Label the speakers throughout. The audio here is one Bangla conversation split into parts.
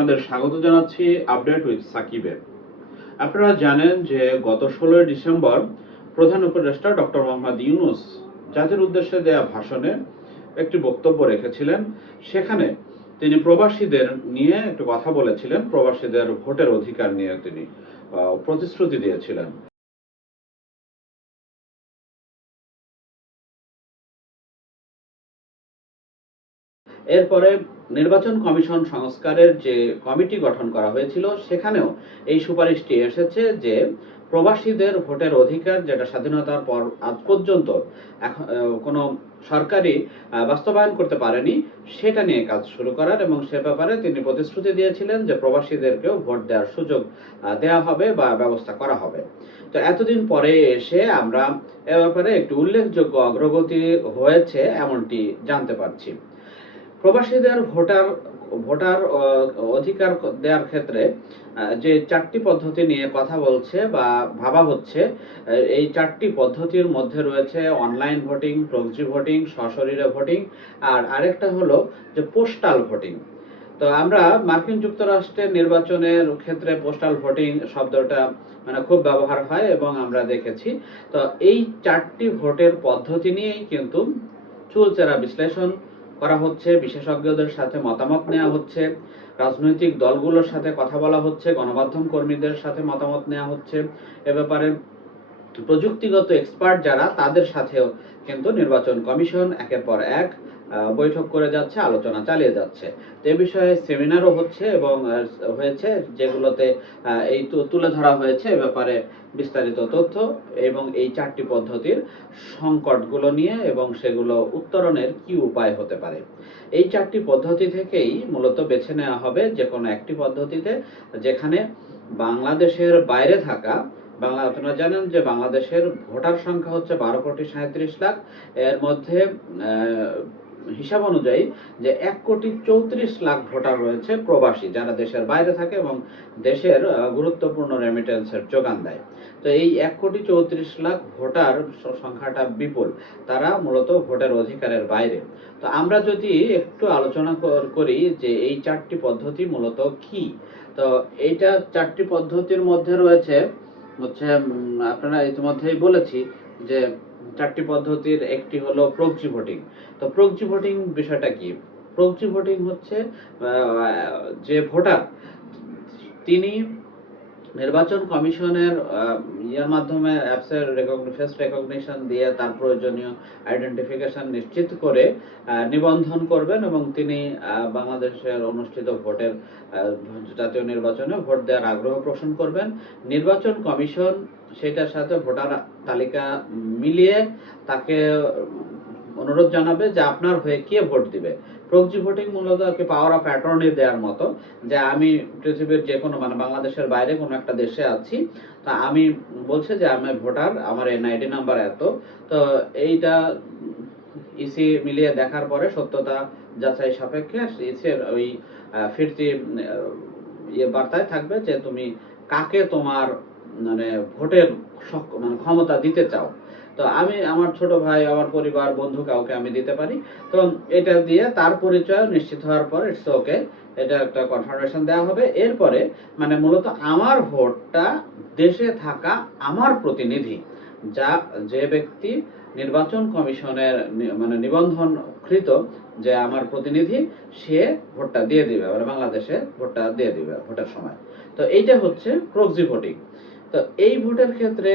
Speaker 1: আপনাদের স্বাগত জানাচ্ছি আপডেট উইথ সাকিবে আপনারা জানেন যে গত ষোলোই ডিসেম্বর প্রধান উপদেষ্টা ডক্টর মোহাম্মদ ইউনুস জাতির উদ্দেশ্যে দেয়া ভাষণে একটি বক্তব্য রেখেছিলেন, সেখানে তিনি প্রবাসীদের নিয়ে একটু কথা বলেছিলেন, প্রবাসীদের ভোটের অধিকার নিয়ে তিনি প্রতিশ্রুতি দিয়েছিলেন। এরপরে নির্বাচন কমিশন সংস্কারের যে কমিটি গঠন করা হয়েছিল, সেখানেও এই সুপারিশটি এসেছে যে প্রবাসীদের ভোটের অধিকার যেটা স্বাধীনতার পর আজ পর্যন্ত এখন কোনো সরকারি বাস্তবায়ন করতে পারেনি, সেটা নিয়ে কাজ শুরু করার এবং সে ব্যাপারে তিনি প্রতিশ্রুতি দিয়েছিলেন যে প্রবাসীদেরকেও ভোট দেওয়ার সুযোগ দেওয়া হবে বা ব্যবস্থা করা হবে। তো এতদিন পরে এসে আমরা এ ব্যাপারে একটি উল্লেখযোগ্য অগ্রগতি হয়েছে, এমনটি জানতে পারছি। প্রবাসীদের ভোটার ভোটার অধিকার দেওয়ার ক্ষেত্রে যে চারটি পদ্ধতি নিয়ে কথা বলছে বা ভাবা হচ্ছে এই চারটি পদ্ধতির মধ্যে রয়েছে অনলাইন ভোটিং প্রক্সি ভোটিং সশরীরে ভোটিং আর আরেকটা হলো যে পোস্টাল ভোটিং তো আমরা মার্কিন যুক্তরাষ্ট্রের নির্বাচনের ক্ষেত্রে পোস্টাল ভোটিং শব্দটা মানে খুব ব্যবহার হয় এবং আমরা দেখেছি। তো এই চারটি ভোটের পদ্ধতি নিয়েই কিন্তু চুলচেরা বিশ্লেষণ করা হচ্ছে, বিশেষজ্ঞদের সাথে মতামত নেওয়া হচ্ছে, রাজনৈতিক দলগুলোর সাথে কথা বলা হচ্ছে, গণমাধ্যম কর্মীদের সাথে মতামত নেওয়া হচ্ছে। এ ব্যাপারে প্রযুক্তিগত এক্সপার্ট যারা, তাদের সাথেও কিন্তু নির্বাচন কমিশন একের পর এক বৈঠক করে যাচ্ছে, আলোচনা চালিয়ে যাচ্ছে। এ বিষয়ে সেমিনারও হচ্ছে এবং হয়েছে যেগুলোতে এই তুলে ধরা হয়েছে এ ব্যাপারে বিস্তারিত তথ্য এবং এই চারটি পদ্ধতির সংকটগুলো নিয়ে এবং সেগুলো উত্তরণের কি উপায় হতে পারে। এই চারটি পদ্ধতি থেকেই মূলত বেছে নেওয়া হবে যে কোনো একটি পদ্ধতিতে যেখানে বাংলাদেশের বাইরে থাকা বাংলা আপনারা জানেন যে বাংলাদেশের ভোটার সংখ্যা হচ্ছে বারো কোটি সাঁত্রিশ লাখ। এর মধ্যে হিসাব অনুযায়ী যে এক কোটি চৌত্রিশ লাখ ভোটার রয়েছে প্রবাসী, যারা দেশের বাইরে থাকে এবং দেশের গুরুত্বপূর্ণ রেমিটেন্সের যোগান দেয়। তো এই এক কোটি চৌত্রিশ লাখ ভোটার সংখ্যাটা বিপুল। তারা মূলত ভোটের অধিকারের বাইরে। তো আমরা যদি একটু আলোচনা করি যে এই চারটি পদ্ধতি মূলত কি? তো এইটা চারটি পদ্ধতির মধ্যে রয়েছে হচ্ছে আপনারা ইতিমধ্যেই বলেছি যে চারটি পদ্ধতির একটি হলো প্রক্সি ভোটিং। তো প্রক্সি ভোটিং বিষয়টা কি? প্রক্সি ভোটিং হচ্ছে যে ভোটার, তিনি নির্বাচন কমিশনের ইয়ের মাধ্যমে অ্যাপসের ফেস রেকগনিশন দিয়ে তার প্রয়োজনীয় আইডেন্টিফিকেশন নিশ্চিত করে নিবন্ধন করবেন এবং তিনি বাংলাদেশের অনুষ্ঠিত ভোটের জাতীয় নির্বাচনে ভোট দেওয়ার আগ্রহ পোষণ করবেন। নির্বাচন কমিশন সেটার সাথে ভোটার তালিকা মিলিয়ে তাকে অনুরোধ জানাবে যে আপনার হয়ে কে ভোট দিবে। প্রক্সি ভোটিং মূলত আর কি পাওয়ার অফ অ্যাটর্নি দেওয়ার মতো, যে আমি পৃথিবীর যে কোনো মানে বাংলাদেশের বাইরে কোনো একটা দেশে আছি, তা আমি বলছে যে আমি ভোটার, আমার এনআইডি নাম্বার এত, তো এইটা ইসি মিলিয়ে দেখার পরে সত্যতা যাচাই সাপেক্ষে ইসির ওই ফিরতি ইয়ে বার্তায় থাকবে যে তুমি কাকে তোমার মানে ভোটের মানে ক্ষমতা দিতে চাও। তো আমি আমার ছোট ভাই, আমার পরিবার, বন্ধু কাউকে আমি দিতে পারি। তো এটা দিয়ে তার পরিচয় নিশ্চিত হওয়ার পর ইটস ওকে এটা একটা কনফার্মেশন দেওয়া হবে। এরপরে মানে মূলত আমার ভোটটা দেশে থাকা আমার প্রতিনিধি, যা যে ব্যক্তি নির্বাচন কমিশনের মানে নিবন্ধনকৃত যে আমার প্রতিনিধি, সে ভোটটা দিয়ে দিবে মানে বাংলাদেশে ভোটটা দিয়ে দিবে ভোটের সময়। তো এইটা হচ্ছে প্রক্সি ভোটিং তো এই ভোটের ক্ষেত্রে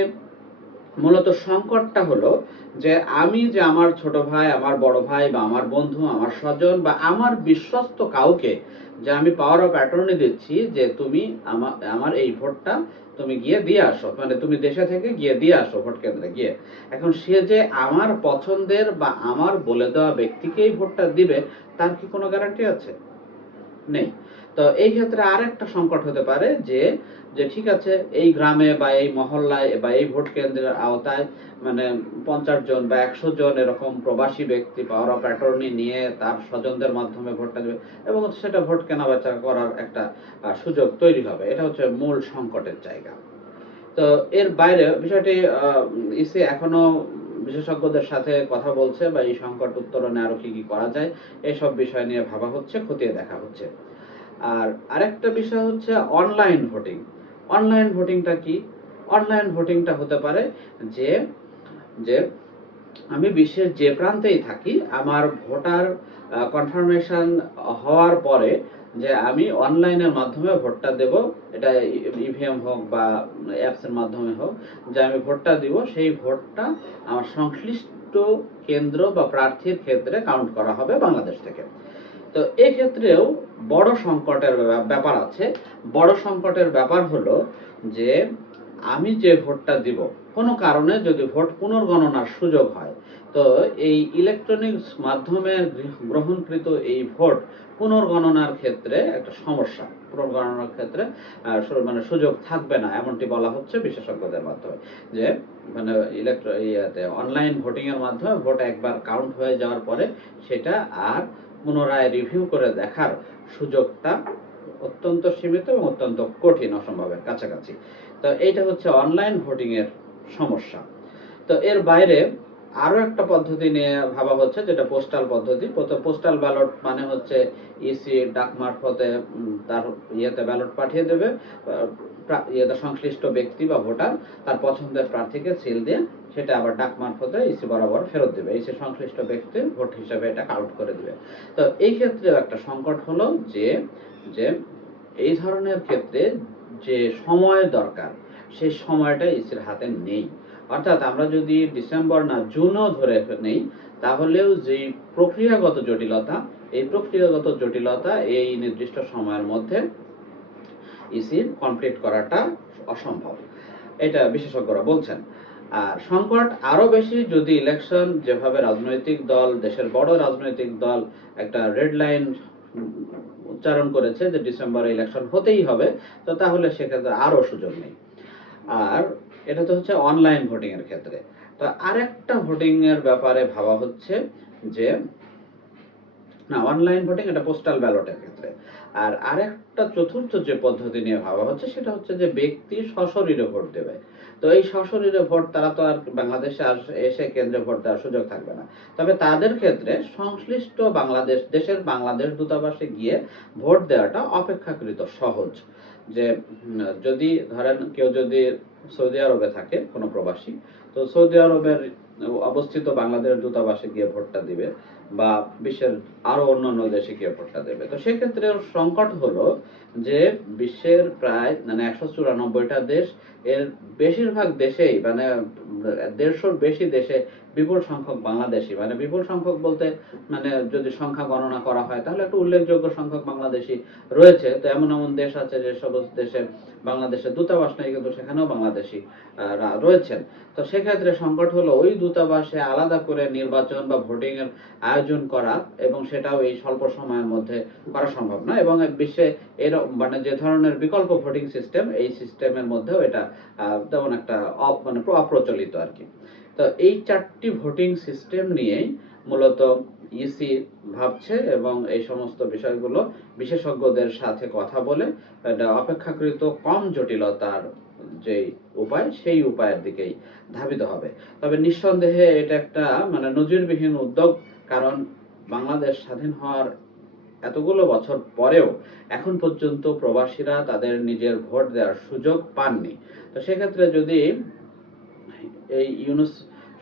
Speaker 1: মূলত সংকটটা হলো যে আমি যে আমার ছোট ভাই, আমার বড় ভাই বা আমার বন্ধু, আমার স্বজন বা আমার বিশ্বস্ত কাউকে যে আমি পাওয়ার অফ অ্যাটর্নি দিচ্ছি যে তুমি আমার আমার এই ভোটটা তুমি গিয়ে দিয়ে আসো মানে তুমি দেশে থেকে গিয়ে দিয়ে আসো ভোট কেন্দ্রে গিয়ে। এখন সে যে আমার পছন্দের বা আমার বলে দেওয়া ব্যক্তিকেই ভোটটা দিবে, তার কি কোনো গ্যারান্টি আছে? নেই। তো এই ক্ষেত্রে আরেকটা সংকট হতে পারে যে যে ঠিক আছে, এই গ্রামে বা এই মহল্লায় বা এই ভোট কেন্দ্রের আওতায় মানে পঞ্চাশ জন বা একশো জন এরকম প্রবাসী ব্যক্তি পাওয়ার অফ অ্যাটর্নি নিয়ে তার স্বজনদের মাধ্যমে ভোটটা দেবে এবং সেটা ভোট কেনাবেচা করার একটা সুযোগ তৈরি হবে। এটা হচ্ছে মূল সংকটের জায়গা। তো এর বাইরে বিষয়টি ইসি এখনও বিশেষজ্ঞদের সাথে কথা বলছে বা এই সংকট উত্তরণে আরও কি কি করা যায়, এসব বিষয় নিয়ে ভাবা হচ্ছে, খতিয়ে দেখা হচ্ছে। আর আরেকটা বিষয় হচ্ছে অনলাইন ভোটিং অনলাইন ভোটিংটা কি? অনলাইন ভোটিংটা হতে পারে যে যে আমি বিশ্বের যে প্রান্তেই থাকি, আমার ভোটার কনফার্মেশন হওয়ার পরে যে আমি অনলাইনের মাধ্যমে ভোটটা দেব, এটা ইভিএম হোক বা অ্যাপসের মাধ্যমে হোক, যে আমি ভোটটা দিব, সেই ভোটটা আমার সংশ্লিষ্ট কেন্দ্র বা প্রার্থীর ক্ষেত্রে কাউন্ট করা হবে বাংলাদেশ থেকে। তো এই ক্ষেত্রেও বড় সংকটের ব্যাপার আছে। বড় সংকটের ব্যাপার হলো যে, আমি যে ভোটটা দিব, কোনো কারণে যদি ভোট পুনর্গণনার সুযোগ হয়, তো এই ইলেকট্রনিক্স মাধ্যমে গ্রহণকৃত এই ভোট পুনর্গণনার ক্ষেত্রে একটা সমস্যা। পুনর্গণনার ক্ষেত্রে মানে সুযোগ থাকবে না, এমনটি বলা হচ্ছে বিশেষজ্ঞদের মাধ্যমে। যে মানে ইলেকট্র ইয়েতে অনলাইন ভোটিংয়ের মাধ্যমে ভোট একবার কাউন্ট হয়ে যাওয়ার পরে সেটা আর পুনরায় রিভিউ করে দেখার সুযোগটা অত্যন্ত সীমিত এবং অত্যন্ত কঠিন অসম্ভবের কাছাকাছি। তো এইটা হচ্ছে অনলাইন ভোটিং এর সমস্যা। তো এর বাইরে আরও একটা পদ্ধতি নিয়ে ভাবা হচ্ছে, যেটা পোস্টাল পদ্ধতি। পোস্টাল ব্যালট মানে হচ্ছে ইসি ডাক মারফতে তার ইয়েতে ব্যালট পাঠিয়ে দেবে। সংশ্লিষ্ট ব্যক্তি বা ভোটার তার পছন্দের প্রার্থীকে সিল দিয়ে সেটা আবার ডাক মারফতে ইসি বরাবর ফেরত দেবে। ইসি সংশ্লিষ্ট ব্যক্তি ভোট হিসাবে এটা কাউন্ট করে দেবে। তো এই ক্ষেত্রে একটা সংকট হলো যে যে এই ধরনের ক্ষেত্রে যে সময় দরকার, সেই সময়টা ইসির হাতে নেই। অর্থাৎ আমরা যদি ডিসেম্বর না জুনও ধরে নেই, তাহলেও যে প্রক্রিয়াগত জটিলতা, এই প্রক্রিয়াগত জটিলতা এই নির্দিষ্ট সময়ের মধ্যে ইসির কমপ্লিট করাটা অসম্ভব। এটা বিশেষজ্ঞরা বলছেন। আর সংকট আরও বেশি যদি ইলেকশন যেভাবে রাজনৈতিক দল, দেশের বড় রাজনৈতিক দল একটা রেড লাইন উচ্চারণ করেছে যে ডিসেম্বরে ইলেকশন হতেই হবে, তো তাহলে সেক্ষেত্রে আরও সুযোগ নেই। আর এটা তো হচ্ছে অনলাইন ভোটিং এর ক্ষেত্রে। তো আরেকটা ভোটিং এর ব্যাপারে ভাবা হচ্ছে যে না অনলাইন ভোটিং এটা পোস্টাল ব্যালটের ক্ষেত্রে। আর আরেকটা চতুর্থ যে পদ্ধতি নিয়ে ভাবা হচ্ছে, সেটা হচ্ছে যে ব্যক্তি সশরীরে ভোট দেবে। তো এই সশরীরে ভোট তারা তো আর বাংলাদেশে এসে কেন্দ্রে ভোট দেওয়ার সুযোগ থাকবে না। তবে তাদের ক্ষেত্রে সংশ্লিষ্ট বাংলাদেশ, দেশের বাংলাদেশ দূতাবাসে গিয়ে ভোট দেওয়াটা অপেক্ষাকৃত সহজ। যে যদি ধরেন কেউ যদি সৌদি আরবে থাকে, কোনো প্রবাসী, তো সৌদি আরবের অবস্থিত বাংলাদেশ দূতাবাসে গিয়ে ভোটটা দিবে। বা বিশ্বের আরও অন্যান্য দেশে গিয়ে ভোটটা দেবে। তো সেক্ষেত্রে সংকট হলো যে বিশ্বের প্রায় মানে একশো চুরানব্বইটা দেশ, এর বেশিরভাগ দেশেই মানে দেড়শোর বেশি দেশে বিপুল সংখ্যক বাংলাদেশি। মানে বিপুল সংখ্যক বলতে মানে যদি সংখ্যা গণনা করা হয়, তাহলে একটা উল্লেখযোগ্য সংখ্যক বাংলাদেশি রয়েছে। তো এমন এমন দেশ আছে যে সমস্ত দেশে বাংলাদেশের দূতাবাস নেই, কিন্তু সেখানেও বাংলাদেশি রয়েছেন। তো সেক্ষেত্রে সংকট হলো ওই দূতাবাসে আলাদা করে নির্বাচন বা ভোটিং এর আয়োজন করা এবং সেটাও এই স্বল্প সময়ের মধ্যে করা সম্ভব না এবং বিশ্বে এর মানে যে ধরনের বিকল্প ভোটিং সিস্টেম এই সিস্টেমের মধ্যেও এটা তেমন একটা মানে অপ্রচলিত আর কি। তো এই চারটি ভোটিং সিস্টেম নিয়েই মূলত ইসি ভাবছে এবং এই সমস্ত বিষয়গুলো বিশেষজ্ঞদের সাথে কথা বলে এটা অপেক্ষাকৃত কম জটিলতার যে উপায়, সেই উপায়ের দিকেই ধাবিত হবে। তবে নিঃসন্দেহে এটা একটা মানে নজিরবিহীন উদ্যোগ, কারণ বাংলাদেশ স্বাধীন হওয়ার এতগুলো বছর পরেও এখন পর্যন্ত প্রবাসীরা তাদের নিজের ভোট দেওয়ার সুযোগ পাননি। তো সেক্ষেত্রে যদি এই ইউনুস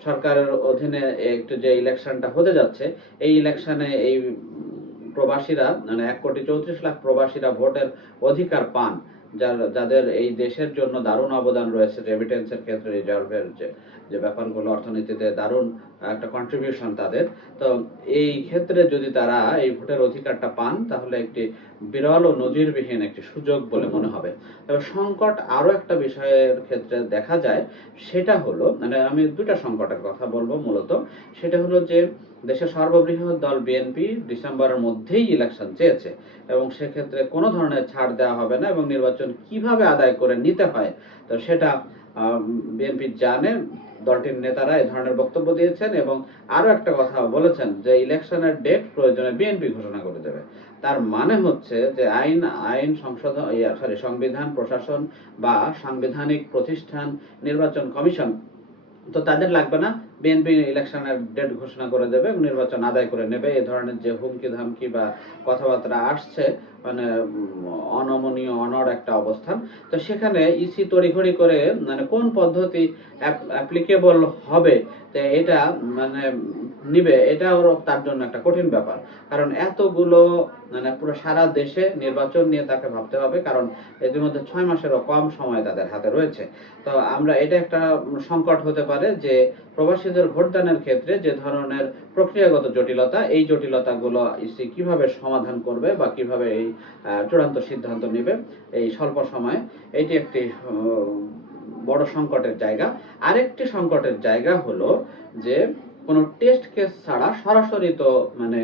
Speaker 1: সরকারের অধীনে একটু যে ইলেকশনটা হতে যাচ্ছে, এই ইলেকশনে এই প্রবাসীরা মানে এক কোটি চৌত্রিশ লাখ প্রবাসীরা ভোটের অধিকার পান যার, যাদের এই দেশের জন্য দারুণ অবদান রয়েছে রেমিটেন্সের ক্ষেত্রে রিজার্ভের যে যে ব্যাপারগুলো অর্থনীতিতে দারুণ একটা কন্ট্রিবিউশন তাদের। তো এই ক্ষেত্রে যদি তারা এই ভোটের অধিকারটা পান, তাহলে একটি বিরল ও নজিরবিহীন একটি সুযোগ বলে মনে হবে। তবে সংকট আরও একটা বিষয়ের ক্ষেত্রে দেখা যায়, সেটা হলো মানে আমি দুটা সংকটের কথা বলব মূলত। সেটা হলো যে, দেশের সর্ববৃহৎ দল বিএনপি ডিসেম্বরের মধ্যেই ইলেকশন চেয়েছে এবং সেক্ষেত্রে কোনো ধরনের ছাড় দেওয়া হবে না এবং নির্বাচন কীভাবে আদায় করে নিতে হয়, তো সেটা বিএনপি জানে, দলটির নেতারা এই ধরনের বক্তব্য দিয়েছেন এবং আরও একটা কথা বলেছেন যে ইলেকশনের ডেট প্রয়োজনে বিএনপি ঘোষণা করে দেবে। তার মানে হচ্ছে যে আইন আইন সংশোধন সরি সংবিধান, প্রশাসন বা সাংবিধানিক প্রতিষ্ঠান, নির্বাচন কমিশন, তো তাদের লাগবে না বিএনপি ইলেকশনের ডেট ঘোষণা করে দেবে এবং নির্বাচন আদায় করে নেবে। এই ধরনের যে হুমকি ধামকি বা কথাবার্তা আসছে মানে অনমনীয়, অনড় একটা অবস্থান। তো সেখানে ইসি তড়িঘড়ি করে মানে কোন পদ্ধতি অ্যাপ্লিকেবল হবে, তো এটা মানে নিবে, এটা ওর তার জন্য একটা কঠিন ব্যাপার। কারণ এতগুলো মানে পুরো সারা দেশে নির্বাচন নিয়ে তাকে ভাবতে হবে, কারণ এদের মধ্যে ছয় মাসেরও কম সময় তাদের হাতে রয়েছে। তো আমরা এটা একটা সংকট হতে পারে যে প্রবাসীদের ভোটদানের ক্ষেত্রে যে ধরনের প্রক্রিয়াগত জটিলতা, এই জটিলতাগুলো ইসি কীভাবে সমাধান করবে বা কীভাবে এই চূড়ান্ত সিদ্ধান্ত নেবে এই স্বল্প সময়ে, এটি একটি বড় সংকটের জায়গা। আরেকটি সংকটের জায়গা হলো যে কোনো টেস্ট কেস ছাড়া সরাসরি তো মানে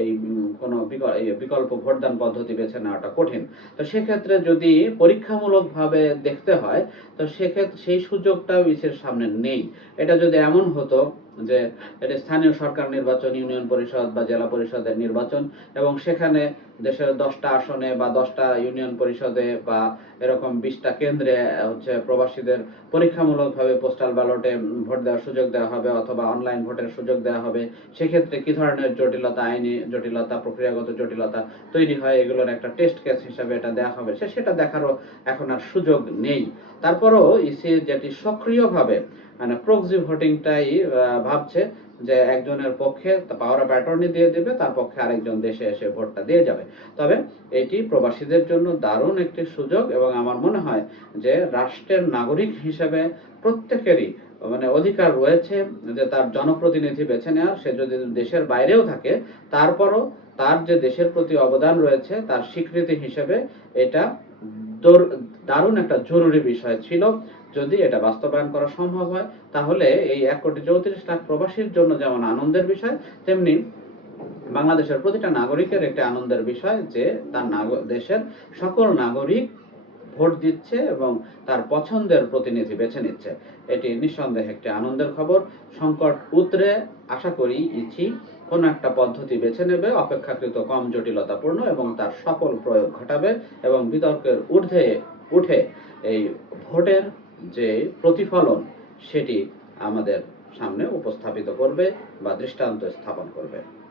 Speaker 1: এই কোন বিকল্প ভোটদান পদ্ধতি বেছে নেওয়াটা কঠিন। তো সেক্ষেত্রে যদি পরীক্ষামূলকভাবে দেখতে হয়, তো সেক্ষেত্রে সেই সুযোগটাও ইসের সামনে নেই। এটা যদি এমন হতো যে এটা স্থানীয় সরকার নির্বাচন, ইউনিয়ন পরিষদ বা জেলা পরিষদের নির্বাচন এবং সেখানে দেশের দশটা আসনে বা দশটা ইউনিয়ন পরিষদে বা এরকম বিশটা কেন্দ্রে, হচ্ছে প্রবাসীদের পরীক্ষামূলকভাবে পোস্টাল ব্যালটে ভোট দেওয়ার সুযোগ দেওয়া হবে অথবা অনলাইন ভোটের সুযোগ দেওয়া হবে। সেক্ষেত্রে কি ধরনের জটিলতা, আইনি জটিলতা, প্রক্রিয়াগত জটিলতা তৈরি হয়, এগুলোর একটা টেস্ট কেস হিসাবে এটা দেওয়া হবে। সে সেটা দেখারও এখন আর সুযোগ নেই। তারপরও ইসি যেটি সক্রিয়ভাবে মানে প্রক্সি ভোটিংটাই ভাবছে যে একজনের পক্ষে পাওয়ার অফ অ্যাটর্নি দিয়ে দেবে, তার পক্ষে আরেকজন দেশে এসে ভোটটা দিয়ে যাবে। তবে এটি প্রবাসীদের জন্য দারুণ একটি সুযোগ এবং আমার মনে হয় যে রাষ্ট্রের নাগরিক হিসেবে প্রত্যেকেরই মানে অধিকার রয়েছে যে তার জনপ্রতিনিধি বেছে নেওয়ার। সে যদি দেশের বাইরেও থাকে, তারপরও তার যে দেশের প্রতি অবদান রয়েছে, তার স্বীকৃতি হিসেবে এটা দর- দারুণ একটা জরুরি বিষয় ছিল। যদি এটা বাস্তবায়ন করা সম্ভব হয়, তাহলে এই এক কোটি চৌত্রিশ লাখ প্রবাসীর জন্য যেমন আনন্দের বিষয়, তেমনি বাংলাদেশের প্রতিটা নাগরিকের একটি আনন্দের বিষয় যে তার দেশের সকল নাগরিক ভোট দিচ্ছে এবং তার পছন্দের প্রতিনিধি বেছে নিচ্ছে। এটি নিঃসন্দেহে একটি আনন্দের খবর। সংকট উতরে, আশা করি ইচি কোন একটা পদ্ধতি বেছে নেবে, অপেক্ষাকৃত কম জটিলতাপূর্ণ এবং তার সফল প্রয়োগ ঘটাবে এবং বিতর্কের ঊর্ধ্বে উঠে এই ভোটের যে প্রতিফলন সেটি আমাদের সামনে উপস্থাপিত করবে বা দৃষ্টান্ত স্থাপন করবে।